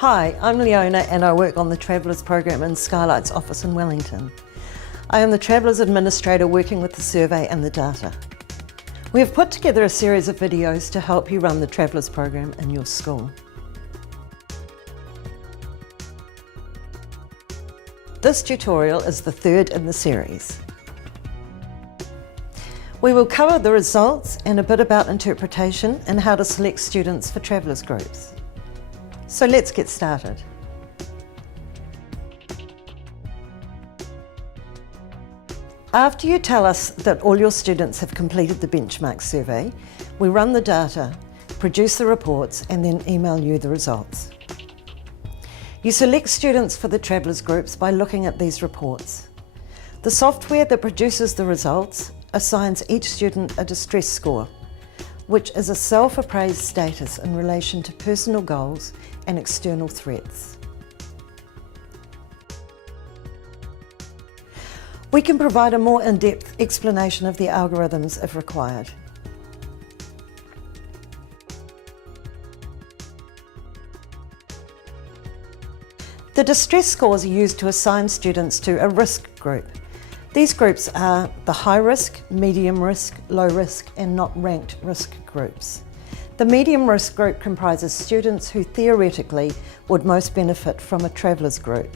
Hi, I'm Leona and I work on the Travellers program in Skylight's office in Wellington. I am the Travellers administrator working with the survey and the data. We have put together a series of videos to help you run the Travellers program in your school. This tutorial is the third in the series. We will cover the results and a bit about interpretation and how to select students for Travellers groups. So let's get started. After you tell us that all your students have completed the benchmark survey, we run the data, produce the reports and then email you the results. You select students for the Travellers groups by looking at these reports. The software that produces the results assigns each student a distress score, which is a self-appraised status in relation to personal goals and external threats. We can provide a more in-depth explanation of the algorithms if required. The distress scores are used to assign students to a risk group. These groups are the high risk, medium risk, low risk and not ranked risk groups. The medium risk group comprises students who theoretically would most benefit from a Travellers group.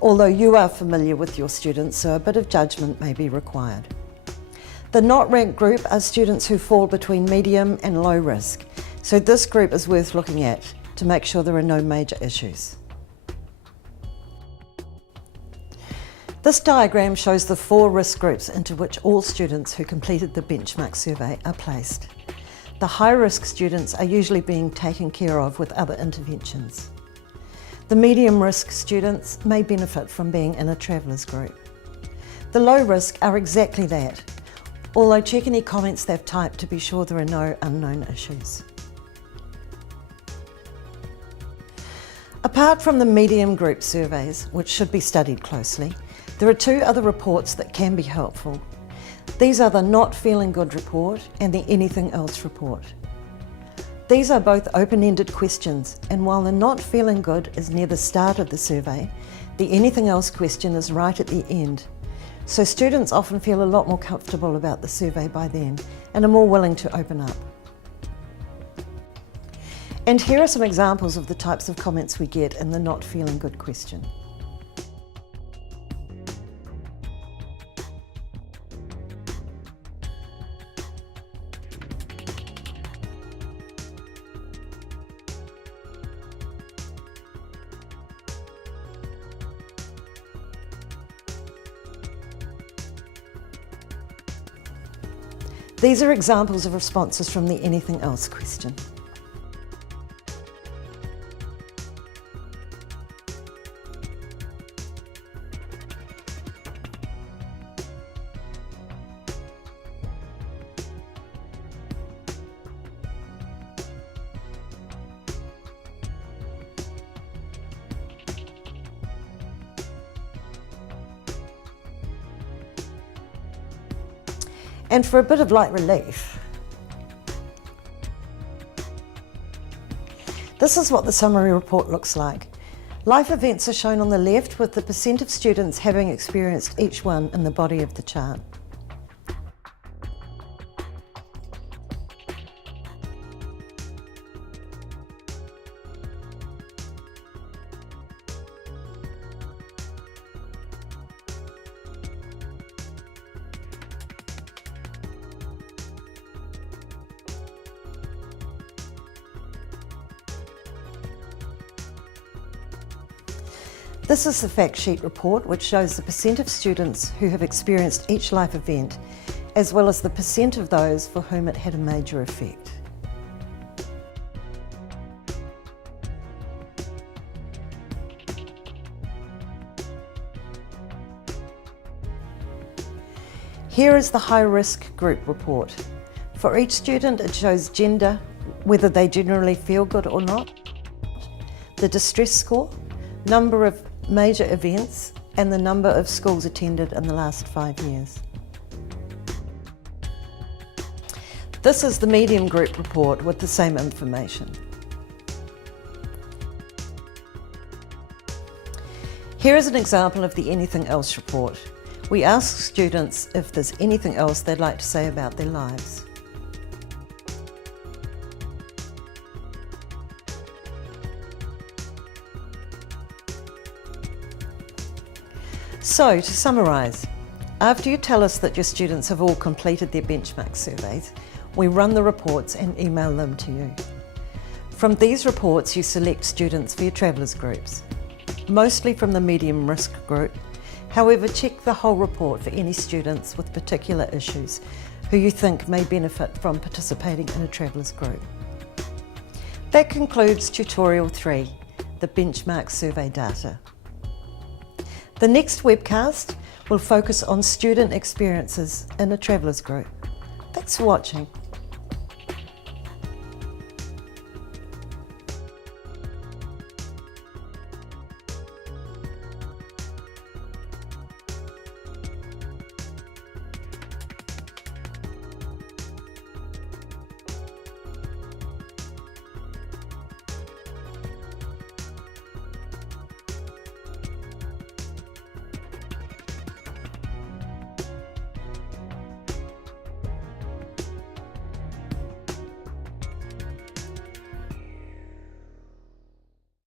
Although you are familiar with your students, so a bit of judgment may be required. The not ranked group are students who fall between medium and low risk, so this group is worth looking at to make sure there are no major issues. This diagram shows the 4 risk groups into which all students who completed the benchmark survey are placed. The high-risk students are usually being taken care of with other interventions. The medium-risk students may benefit from being in a Travellers group. The low-risk are exactly that, although check any comments they've typed to be sure there are no unknown issues. Apart from the medium group surveys, which should be studied closely, there are 2 other reports that can be helpful. These are the Not Feeling Good report and the Anything Else report. These are both open-ended questions, and while the Not Feeling Good is near the start of the survey, the Anything Else question is right at the end. So students often feel a lot more comfortable about the survey by then and are more willing to open up. And here are some examples of the types of comments we get in the Not Feeling Good question. These are examples of responses from the Anything Else question. And for a bit of light relief, this is what the summary report looks like. Life events are shown on the left with the % of students having experienced each one in the body of the chart. This is the fact sheet report, which shows the % of students who have experienced each life event, as well as the % of those for whom it had a major effect. Here is the high risk group report. For each student, it shows gender, whether they generally feel good or not, the distress score, number of major events and the number of schools attended in the last 5 years. This is the medium group report with the same information. Here is an example of the Anything Else report. We ask students if there's anything else they'd like to say about their lives. So, to summarise, after you tell us that your students have all completed their benchmark surveys, we run the reports and email them to you. From these reports, you select students for your travellers groups, mostly from the medium risk group. However, check the whole report for any students with particular issues who you think may benefit from participating in a travellers group. That concludes Tutorial 3, the benchmark survey data. The next webcast will focus on student experiences in a travellers group. Thanks for watching.